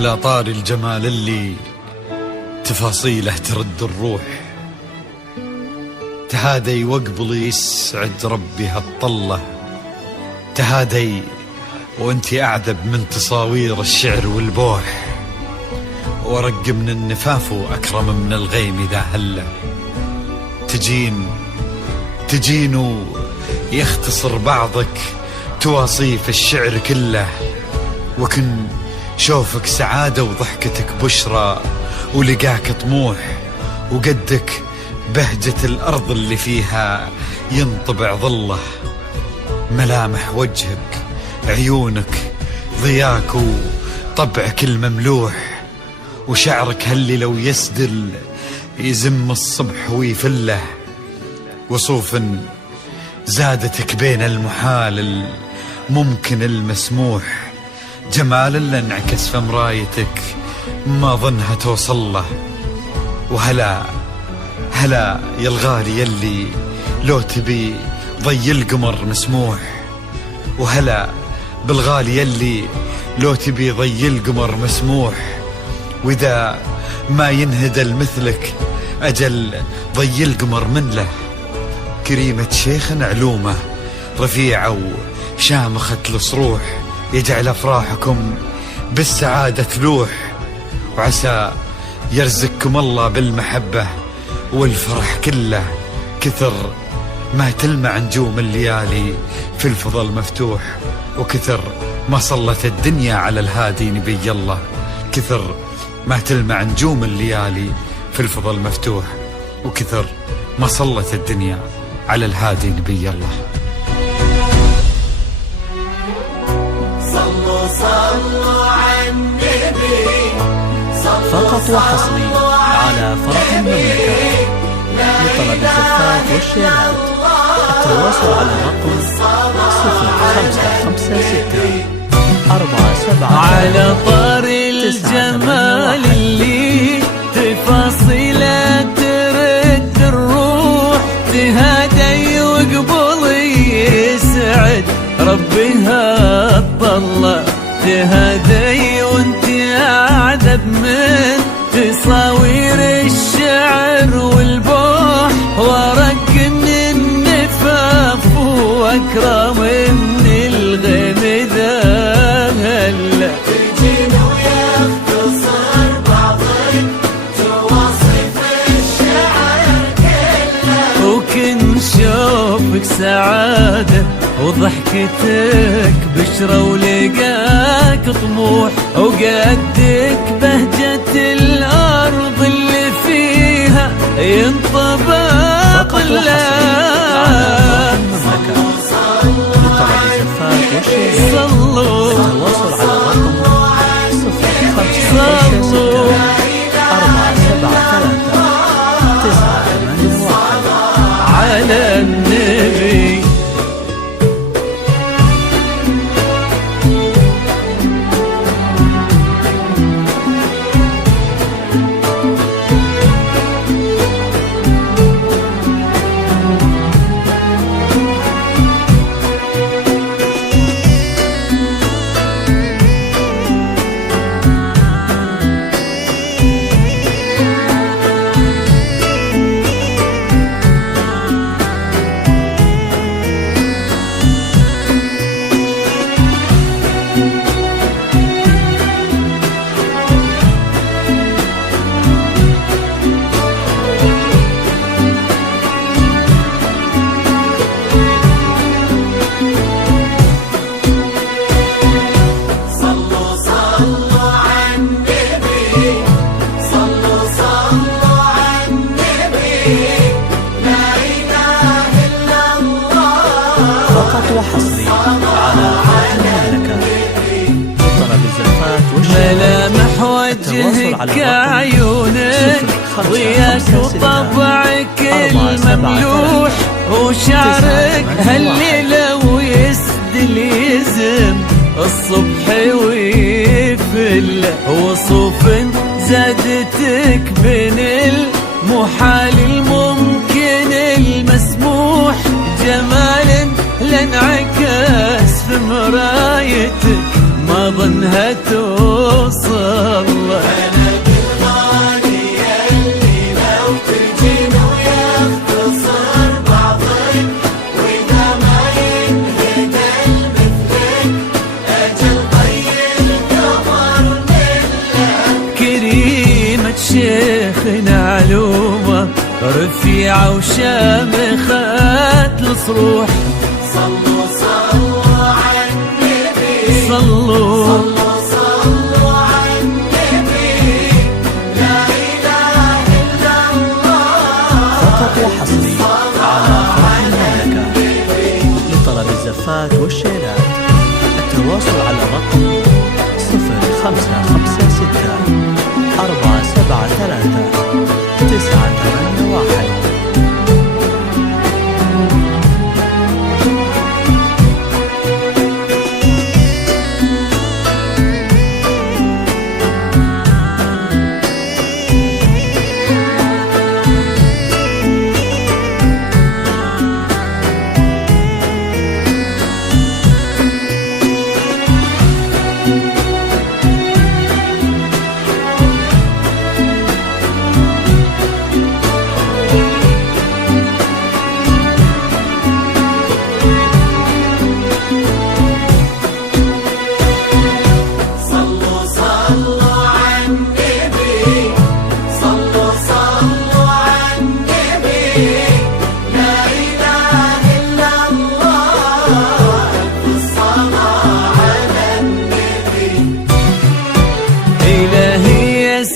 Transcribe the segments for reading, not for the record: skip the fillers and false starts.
على طار الجمال اللي تفاصيله ترد الروح، تهادي واقبلي يسعد ربي هالطلة، تهادي وانتي أعذب من تصاوير الشعر والبوح، ورق من النفاف وأكرم من الغيم إذا هله، تجين يختصر بعضك تواصيف الشعر كله، وكن شوفك سعادة وضحكتك بشرى ولقاك طموح، وقدك بهجة الأرض اللي فيها ينطبع ظله، ملامح وجهك عيونك ضياك وطبعك المملوح، وشعرك هاللي لو يسدل يزم الصبح ويفله، وصوف زادتك بين المحال الممكن المسموح، جمال اللي انعكس في مرايتك ما ظنها توصل له، وهلا يا الغالي يلي لو تبي ضي القمر مسموح، وهلا بالغالي يلي لو تبي ضي القمر مسموح، وإذا ما ينهدل مثلك أجل ضي القمر من له، كريمة شيخ علومه رفيعة وشامخة الصروح، يجعل أفراحكم بالسعادة تلوح، وعسى يرزقكم الله بالمحبة والفرح كله، كثر ما تلمع نجوم الليالي في الفضل مفتوح، وكثر ما صلت الدنيا على الهادي نبي الله، كثر ما تلمع نجوم الليالي في الفضل مفتوح، وكثر ما صلت الدنيا على الهادي نبي الله. صلوا على النبي فقط وحصري على فرح المملكة لطلب الزفات والشيلات. التواصل على رقم 0556 47 على طار الجمال اللي تفاصيله ترد الروح، تهادي وقبلي يسعد ربي هالطلة، تهادي وانتي أعذب من تصاوير الشعر والبوح، ورق من النفاف وأكرم من الغيم ذا هلا، تجين ويختصر بعضك تواصف الشعر كله، وكن شوفك سعادة وضحكتك بشرى ولقاك طموح، وقدك بهجة الأرض اللي فيها ينطبع ظله. صلوا التواصل على الرقم 0556 473 981 على النبي. وحصري على فرح المملكة لطلب الزفات والشيلات. ملامح وجهك عيونك ضياك وطبعك المملوح، وشعرك هاللي لو يسدل يزم الصبح ويفل، وصوف زادتك بين المحال الممكن المسموح، جمال لانعكس في مرايتك ما واظنها توصل له. أنا بالغالي يلي لو تجين ويختصر بعضك، وإذا ما ينهد المثلك أجل طي القمر منك. كريمة شيخنا علومة رفيعة وشامخة الصروح، صلوا صلوا على النبي، صلوا صلوا على النبي، لا إله إلا الله. فقط وحصري على فرح المملكة. لطلب الزفات والشيلات التواصل على الرقم 0556 473 981.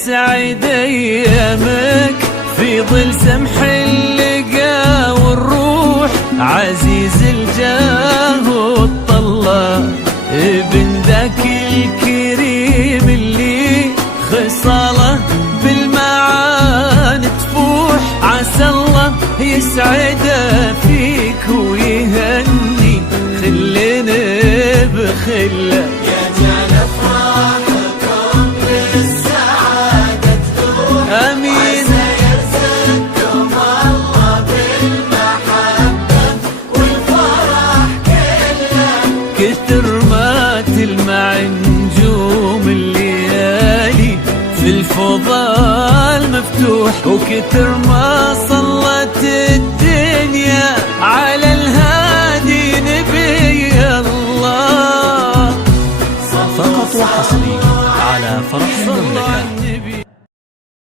سعيد ايامك في ظل سمح اللقا والروح، عزيز الجاه والطلة ابن ذاك الكريم اللي خصاله بالمعاني تفوح. عسى الله يسعده فيك ويهني خلنا بخله. يجعل افراحكم بالسعادة تدوم، امين. عسى يرزقكم الله بالمحبة والفرح كله. كثر ما تلمع نجوم الليالي في الفضاء المفتوح، وكثر ما